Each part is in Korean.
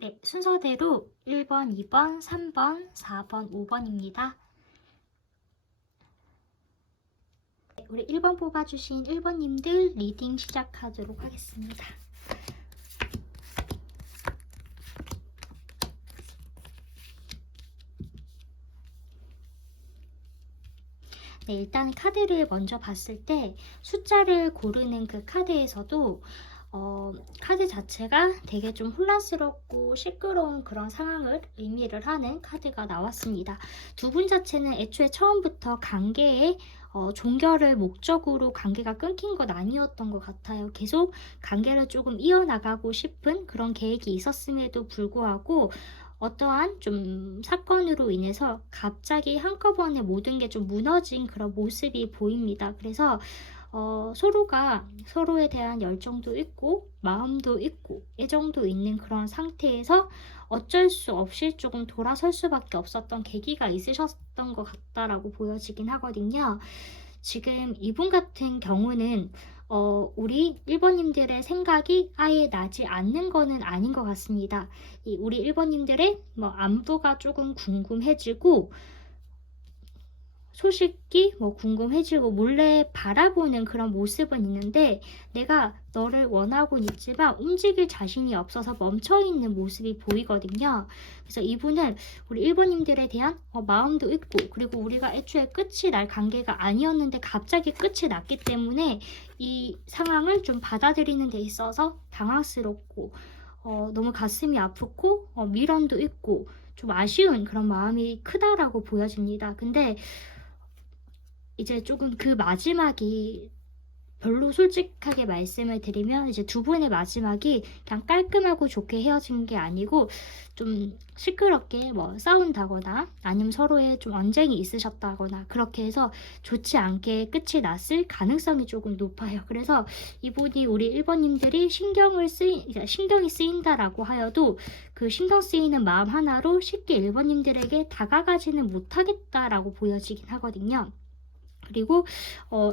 네, 순서대로 1번, 2번, 3번, 4번, 5번입니다. 우리 1번 뽑아주신 1번님들 리딩 시작하도록 하겠습니다. 네, 일단 카드를 먼저 봤을 때 숫자를 고르는 그 카드에서도 카드 자체가 되게 좀 혼란스럽고 시끄러운 그런 상황을 의미를 하는 카드가 나왔습니다. 두 분 자체는 애초에 처음부터 관계에 종결을 목적으로 관계가 끊긴 건 아니었던 것 같아요. 계속 관계를 조금 이어나가고 싶은 그런 계획이 있었음에도 불구하고 어떠한 좀 사건으로 인해서 갑자기 한꺼번에 모든 게 좀 무너진 그런 모습이 보입니다. 그래서 서로가 서로에 대한 열정도 있고 마음도 있고 애정도 있는 그런 상태에서 어쩔 수 없이 조금 돌아설 수밖에 없었던 계기가 있으셨던 것 같다라고 보여지긴 하거든요. 지금 이분 같은 경우는 우리 1번님들의 생각이 아예 나지 않는 거는 아닌 것 같습니다. 우리 1번님들의 안부가 조금 궁금해지고 소식이 궁금해지고 몰래 바라보는 그런 모습은 있는데 내가 너를 원하고 있지만 움직일 자신이 없어서 멈춰있는 모습이 보이거든요. 그래서 이분은 우리 1번님들에 대한 마음도 있고 그리고 우리가 애초에 끝이 날 관계가 아니었는데 갑자기 끝이 났기 때문에 이 상황을 좀 받아들이는 데 있어서 당황스럽고 너무 가슴이 아프고 미련도 있고 좀 아쉬운 그런 마음이 크다라고 보여집니다. 근데 이제 조금 그 마지막이 별로 솔직하게 말씀을 드리면 이제 두 분의 마지막이 그냥 깔끔하고 좋게 헤어진 게 아니고 좀 시끄럽게 싸운다거나 아니면 서로의 좀 언쟁이 있으셨다거나 그렇게 해서 좋지 않게 끝이 났을 가능성이 조금 높아요. 그래서 이분이 우리 1번님들이 신경이 쓰인다라고 하여도 그 신경 쓰이는 마음 하나로 쉽게 1번님들에게 다가가지는 못하겠다라고 보여지긴 하거든요. 그리고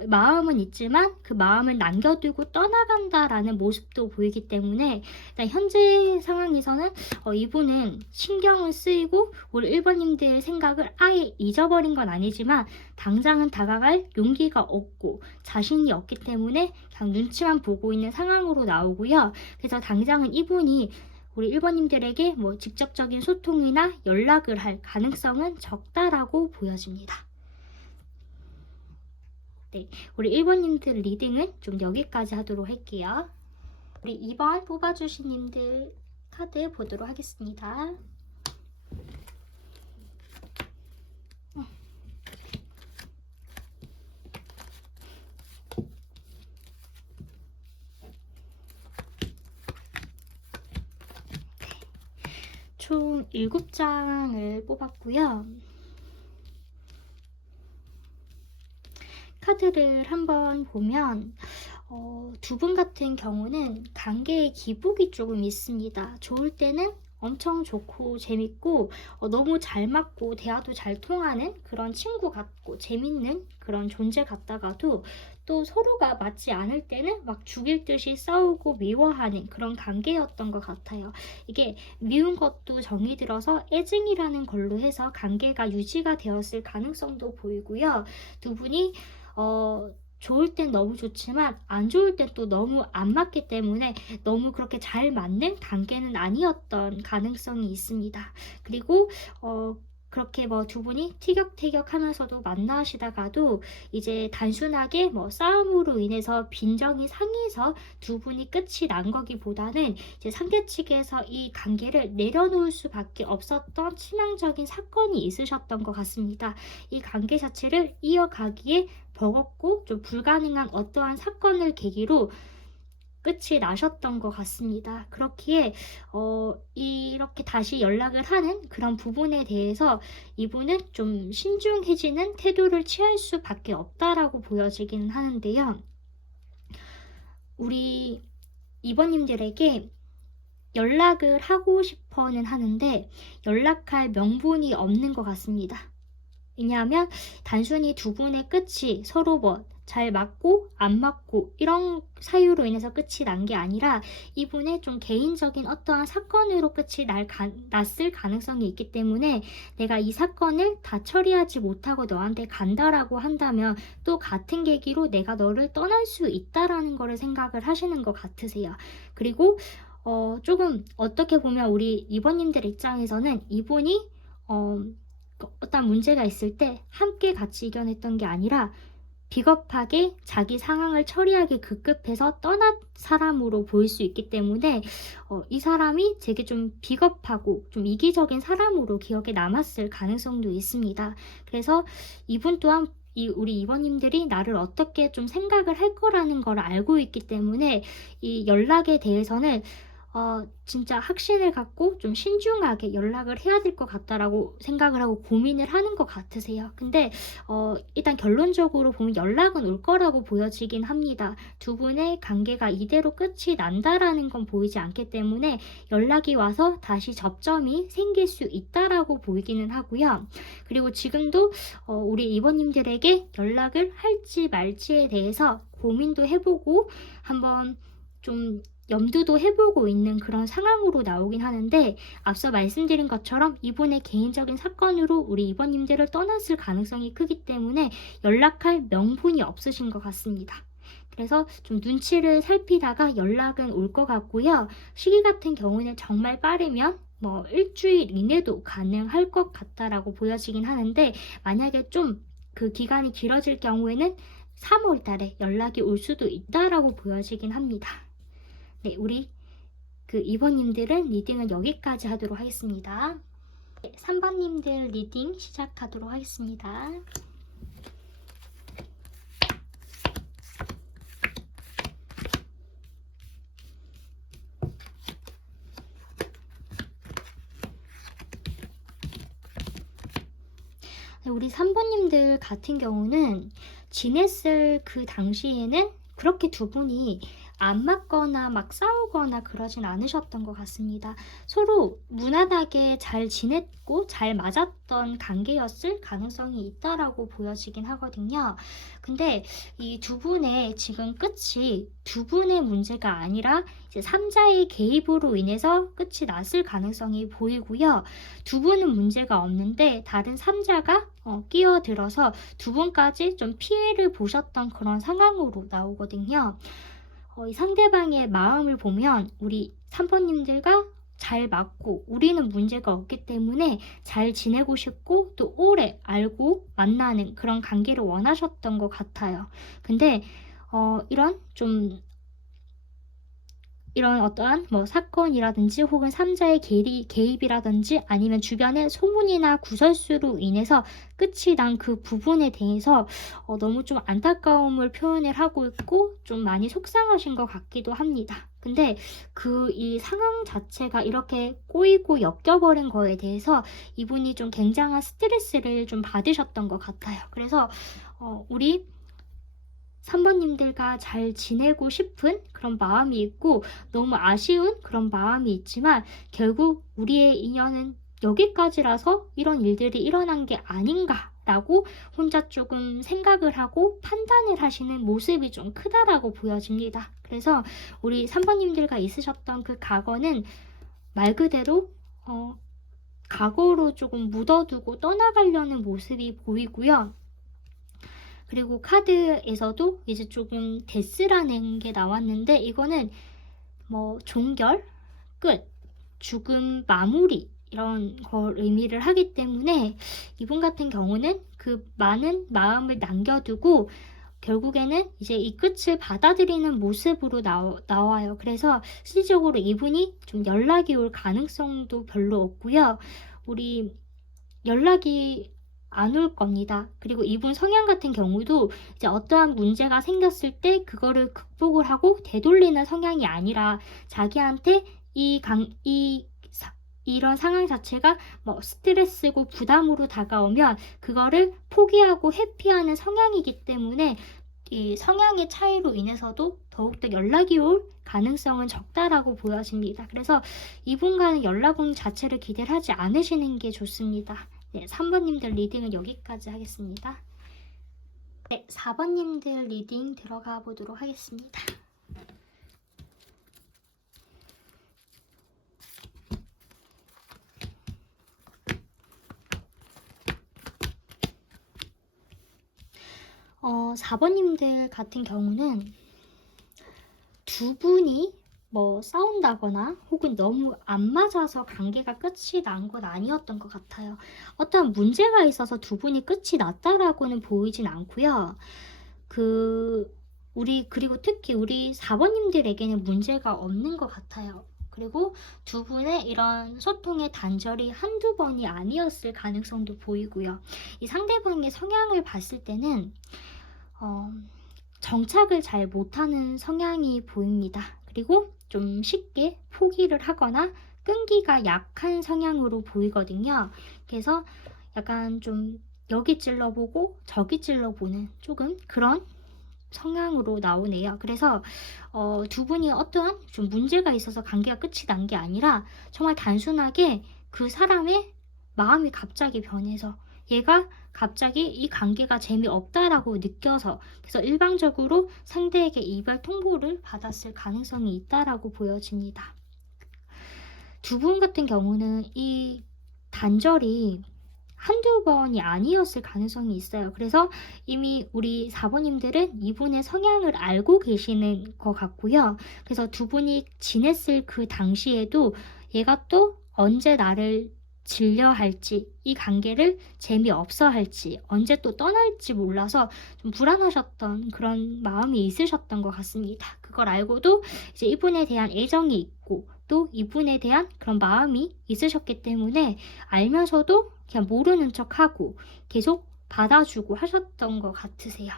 마음은 있지만 그 마음을 남겨두고 떠나간다라는 모습도 보이기 때문에 일단 현재 상황에서는 이분은 신경을 쓰이고 우리 1번님들의 생각을 아예 잊어버린 건 아니지만 당장은 다가갈 용기가 없고 자신이 없기 때문에 그냥 눈치만 보고 있는 상황으로 나오고요. 그래서 당장은 이분이 우리 1번님들에게 직접적인 소통이나 연락을 할 가능성은 적다라고 보여집니다. 네, 우리 1번님들 리딩은 좀 여기까지 하도록 할게요. 우리 2번 뽑아주신 님들 카드 보도록 하겠습니다. 총 7장을 뽑았고요. 카드를 한번 보면 두 분 같은 경우는 관계의 기복이 조금 있습니다. 좋을 때는 엄청 좋고 재밌고 너무 잘 맞고 대화도 잘 통하는 그런 친구 같고 재밌는 그런 존재 같다가도 또 서로가 맞지 않을 때는 막 죽일 듯이 싸우고 미워하는 그런 관계였던 것 같아요. 이게 미운 것도 정이 들어서 애증이라는 걸로 해서 관계가 유지가 되었을 가능성도 보이고요. 두 분이 좋을 땐 너무 좋지만 안 좋을 땐 또 너무 안 맞기 때문에 너무 그렇게 잘 맞는 관계는 아니었던 가능성이 있습니다. 그리고 그렇게 두 분이 티격태격 하면서도 만나시다가도 이제 단순하게 싸움으로 인해서 빈정이 상해서 두 분이 끝이 난 거기보다는 이제 상대 측에서 이 관계를 내려놓을 수밖에 없었던 치명적인 사건이 있으셨던 것 같습니다. 이 관계 자체를 이어가기에 버겁고 좀 불가능한 어떠한 사건을 계기로 끝이 나셨던 것 같습니다. 그렇기에 이렇게 다시 연락을 하는 그런 부분에 대해서 이분은 좀 신중해지는 태도를 취할 수밖에 없다라고 보여지기는 하는데요. 우리 이번님들에게 연락을 하고 싶어는 하는데 연락할 명분이 없는 것 같습니다. 왜냐하면 단순히 두 분의 끝이 서로 잘 맞고 안 맞고 이런 사유로 인해서 끝이 난 게 아니라 이분의 좀 개인적인 어떠한 사건으로 끝이 났을 가능성이 있기 때문에 내가 이 사건을 다 처리하지 못하고 너한테 간다라고 한다면 또 같은 계기로 내가 너를 떠날 수 있다라는 거를 생각을 하시는 것 같으세요. 그리고 조금 어떻게 보면 우리 이번님들 입장에서는 이분이 어떤 문제가 있을 때 함께 같이 이겨냈던 게 아니라 비겁하게 자기 상황을 처리하기 급급해서 떠난 사람으로 보일 수 있기 때문에 이 사람이 되게 좀 비겁하고 좀 이기적인 사람으로 기억에 남았을 가능성도 있습니다. 그래서 이분 또한 우리 이번님들이 나를 어떻게 좀 생각을 할 거라는 걸 알고 있기 때문에 이 연락에 대해서는 진짜 확신을 갖고 좀 신중하게 연락을 해야 될 것 같다라고 생각을 하고 고민을 하는 것 같으세요. 근데 일단 결론적으로 보면 연락은 올 거라고 보여지긴 합니다. 두 분의 관계가 이대로 끝이 난다라는 건 보이지 않기 때문에 연락이 와서 다시 접점이 생길 수 있다라고 보이기는 하고요. 그리고 지금도 우리 이번님들에게 연락을 할지 말지에 대해서 고민도 해보고 한번 좀 염두도 해보고 있는 그런 상황으로 나오긴 하는데 앞서 말씀드린 것처럼 이분의 개인적인 사건으로 우리 이번님들을 떠났을 가능성이 크기 때문에 연락할 명분이 없으신 것 같습니다. 그래서 좀 눈치를 살피다가 연락은 올 것 같고요. 시기 같은 경우는 정말 빠르면 뭐 일주일 이내도 가능할 것 같다라고 보여지긴 하는데 만약에 좀 그 기간이 길어질 경우에는 3월 달에 연락이 올 수도 있다라고 보여지긴 합니다. 네, 우리 그 2번님들은 리딩은 여기까지 하도록 하겠습니다. 네, 3번님들 리딩 시작하도록 하겠습니다. 네, 우리 3번님들 같은 경우는 지냈을 그 당시에는 그렇게 두 분이 안 맞거나 막 싸우거나 그러진 않으셨던 것 같습니다. 서로 무난하게 잘 지냈고 잘 맞았던 관계였을 가능성이 있다라고 보여지긴 하거든요. 근데 이 두 분의 지금 끝이 두 분의 문제가 아니라 이제 3자의 개입으로 인해서 끝이 났을 가능성이 보이고요. 두 분은 문제가 없는데 다른 3자가 끼어들어서 두 분까지 좀 피해를 보셨던 그런 상황으로 나오거든요. 이 상대방의 마음을 보면 우리 3번님들과 잘 맞고 우리는 문제가 없기 때문에 잘 지내고 싶고 또 오래 알고 만나는 그런 관계를 원하셨던 것 같아요. 근데 이런 어떠한 뭐 사건이라든지 혹은 3자의 개입이라든지 아니면 주변의 소문이나 구설수로 인해서 끝이 난 그 부분에 대해서 너무 좀 안타까움을 표현을 하고 있고 좀 많이 속상하신 것 같기도 합니다. 근데 이 상황 자체가 이렇게 꼬이고 엮여버린 거에 대해서 이분이 좀 굉장한 스트레스를 좀 받으셨던 것 같아요. 그래서 우리 3번님들과 잘 지내고 싶은 그런 마음이 있고 너무 아쉬운 그런 마음이 있지만 결국 우리의 인연은 여기까지라서 이런 일들이 일어난 게 아닌가라고 혼자 조금 생각을 하고 판단을 하시는 모습이 좀 크다라고 보여집니다. 그래서 우리 3번님들과 있으셨던 그 과거는 말 그대로 과거로 조금 묻어두고 떠나가려는 모습이 보이고요. 그리고 카드에서도 이제 조금 데스라는 게 나왔는데 이거는 뭐 종결, 끝, 죽음, 마무리 이런 걸 의미를 하기 때문에 이분 같은 경우는 그 많은 마음을 남겨두고 결국에는 이제 이 끝을 받아들이는 모습으로 나와요. 그래서 실질적으로 이분이 좀 연락이 올 가능성도 별로 없고요. 우리 연락이 안 올 겁니다. 그리고 이분 성향 같은 경우도 이제 어떠한 문제가 생겼을 때 그거를 극복을 하고 되돌리는 성향이 아니라 자기한테 이런 상황 자체가 뭐 스트레스고 부담으로 다가오면 그거를 포기하고 회피하는 성향이기 때문에 이 성향의 차이로 인해서도 더욱더 연락이 올 가능성은 적다라고 보여집니다. 그래서 이분과는 연락 온 자체를 기대를 하지 않으시는 게 좋습니다. 네, 3번님들 리딩은 여기까지 하겠습니다. 네, 4번님들 리딩 들어가 보도록 하겠습니다. 어, 4번님들 같은 경우는 두 분이 뭐 싸운다거나 혹은 너무 안 맞아서 관계가 끝이 난 건 아니었던 것 같아요. 어떤 문제가 있어서 두 분이 끝이 났다라고는 보이진 않고요. 그리고 특히 우리 4번님들에게는 문제가 없는 것 같아요. 그리고 두 분의 이런 소통의 단절이 한두 번이 아니었을 가능성도 보이고요. 이 상대방의 성향을 봤을 때는 정착을 잘 못하는 성향이 보입니다. 그리고 좀 쉽게 포기를 하거나 끈기가 약한 성향으로 보이거든요. 그래서 약간 좀 여기 찔러보고 저기 찔러보는 조금 그런 성향으로 나오네요. 그래서 두 분이 어떠한 좀 문제가 있어서 관계가 끝이 난 게 아니라 정말 단순하게 그 사람의 마음이 갑자기 변해서 얘가 갑자기 이 관계가 재미없다라고 느껴서 그래서 일방적으로 상대에게 이별 통보를 받았을 가능성이 있다라고 보여집니다. 두 분 같은 경우는 이 단절이 한두 번이 아니었을 가능성이 있어요. 그래서 이미 우리 4번님들은 이분의 성향을 알고 계시는 것 같고요. 그래서 두 분이 지냈을 그 당시에도 얘가 또 언제 나를 질려 할지, 이 관계를 재미없어 할지, 언제 또 떠날지 몰라서 좀 불안하셨던 그런 마음이 있으셨던 것 같습니다. 그걸 알고도 이제 이분에 대한 애정이 있고 또 이분에 대한 그런 마음이 있으셨기 때문에 알면서도 그냥 모르는 척하고 계속 받아주고 하셨던 것 같으세요.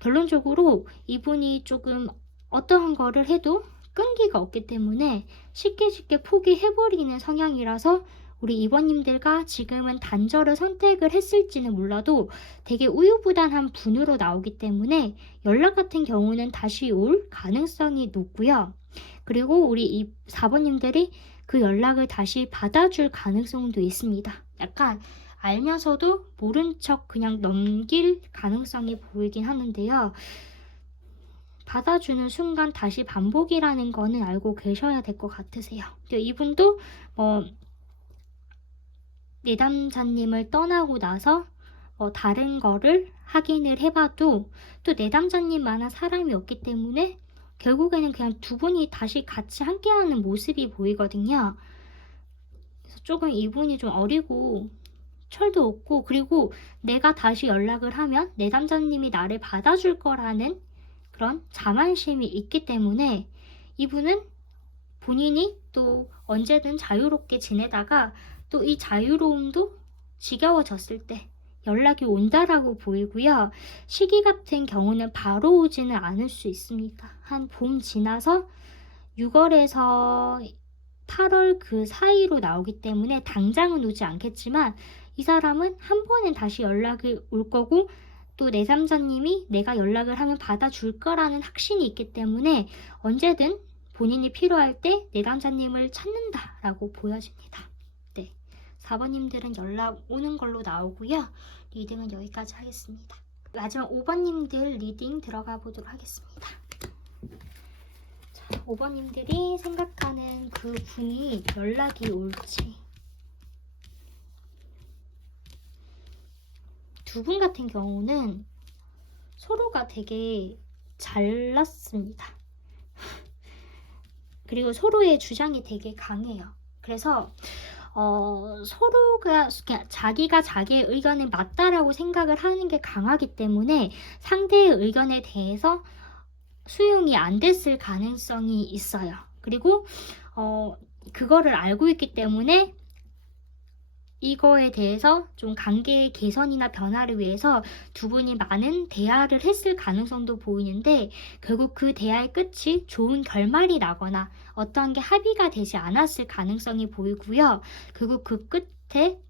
결론적으로 이분이 조금 어떠한 거를 해도 끈기가 없기 때문에 쉽게 포기해버리는 성향이라서 우리 2번님들과 지금은 단절을 선택을 했을지는 몰라도 되게 우유부단한 분으로 나오기 때문에 연락 같은 경우는 다시 올 가능성이 높고요. 그리고 우리 4번님들이 그 연락을 다시 받아줄 가능성도 있습니다. 약간 알면서도 모른 척 그냥 넘길 가능성이 보이긴 하는데요. 받아주는 순간 다시 반복이라는 거는 알고 계셔야 될 것 같으세요. 이분도 내담자님을 떠나고 나서 다른 거를 확인을 해봐도 또 내담자님만한 사람이 없기 때문에 결국에는 그냥 두 분이 다시 같이 함께하는 모습이 보이거든요. 그래서 조금 이분이 좀 어리고 철도 없고 그리고 내가 다시 연락을 하면 내담자님이 나를 받아줄 거라는 그런 자만심이 있기 때문에 이분은 본인이 또 언제든 자유롭게 지내다가 또 이 자유로움도 지겨워졌을 때 연락이 온다라고 보이고요. 시기 같은 경우는 바로 오지는 않을 수 있습니다. 한 봄 지나서 6월에서 8월 그 사이로 나오기 때문에 당장은 오지 않겠지만 이 사람은 한 번은 다시 연락이 올 거고 또 내삼자님이 내가 연락을 하면 받아줄 거라는 확신이 있기 때문에 언제든 본인이 필요할 때 내담자님을 찾는다라고 보여집니다. 네, 4번님들은 연락 오는 걸로 나오고요. 리딩은 여기까지 하겠습니다. 마지막 5번님들 리딩 들어가 보도록 하겠습니다. 자, 5번님들이 생각하는 그 분이 연락이 올지. 두 분 같은 경우는 서로가 되게 잘났습니다. 그리고 서로의 주장이 되게 강해요. 그래서 서로가 자기가 자기의 의견이 맞다라고 생각을 하는 게 강하기 때문에 상대의 의견에 대해서 수용이 안 됐을 가능성이 있어요. 그리고 그거를 알고 있기 때문에 이거에 대해서 좀 관계의 개선이나 변화를 위해서 두 분이 많은 대화를 했을 가능성도 보이는데 결국 그 대화의 끝이 좋은 결말이 나거나 어떠한 게 합의가 되지 않았을 가능성이 보이고요. 그리고 그 끝에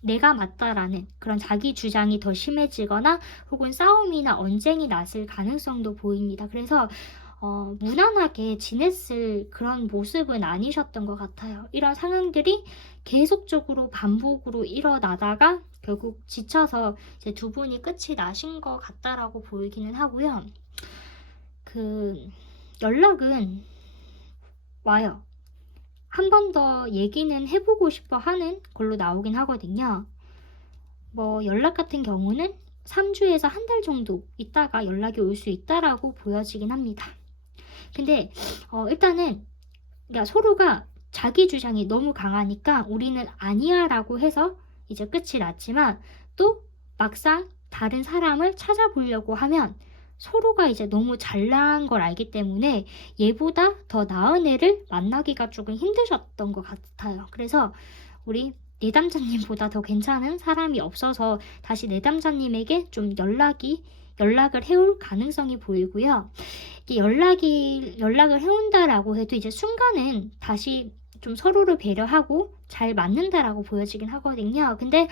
내가 맞다라는 그런 자기 주장이 더 심해지거나 혹은 싸움이나 언쟁이 났을 가능성도 보입니다. 그래서 무난하게 지냈을 그런 모습은 아니셨던 것 같아요. 이런 상황들이 계속적으로 반복으로 일어나다가 결국 지쳐서 이제 두 분이 끝이 나신 것 같다라고 보이기는 하고요. 연락은 와요. 한 번 더 얘기는 해보고 싶어 하는 걸로 나오긴 하거든요. 연락 같은 경우는 3주에서 한 달 정도 있다가 연락이 올 수 있다라고 보여지긴 합니다. 근데 일단은 그러니까 서로가 자기 주장이 너무 강하니까 우리는 아니야 라고 해서 이제 끝이 났지만, 또 막상 다른 사람을 찾아보려고 하면 서로가 이제 너무 잘난 걸 알기 때문에 얘보다 더 나은 애를 만나기가 조금 힘드셨던 것 같아요. 그래서 우리 내담자님보다 더 괜찮은 사람이 없어서 다시 내담자님에게 좀 연락을 해올 가능성이 보이고요. 연락을 해온다라고 해도 이제 순간은 다시 좀 서로를 배려하고 잘 맞는다라고 보여지긴 하거든요. 근데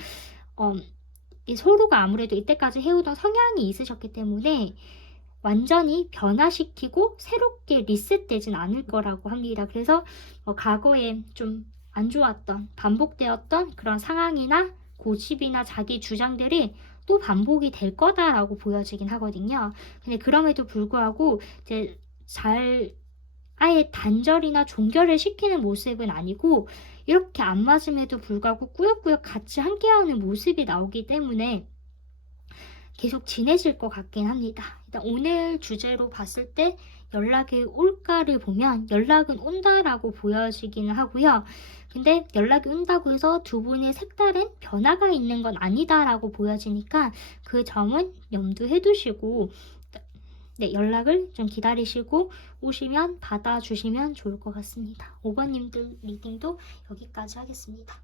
이 서로가 아무래도 이때까지 해오던 성향이 있으셨기 때문에 완전히 변화시키고 새롭게 리셋되진 않을 거라고 합니다. 그래서 과거에 좀 안 좋았던, 반복되었던 그런 상황이나 고집이나 자기 주장들이 또 반복이 될 거다라고 보여지긴 하거든요. 근데 그럼에도 불구하고 이제 아예 단절이나 종결을 시키는 모습은 아니고, 이렇게 안 맞음에도 불구하고 꾸역꾸역 같이 함께하는 모습이 나오기 때문에 계속 지내실 것 같긴 합니다. 일단 오늘 주제로 봤을 때 연락이 올까를 보면 연락은 온다라고 보여지기는 하고요. 근데 연락이 온다고 해서 두 분의 색다른 변화가 있는 건 아니다라고 보여지니까 그 점은 염두해 두시고, 네, 연락을 좀 기다리시고 오시면 받아주시면 좋을 것 같습니다. 5번님들 리딩도 여기까지 하겠습니다.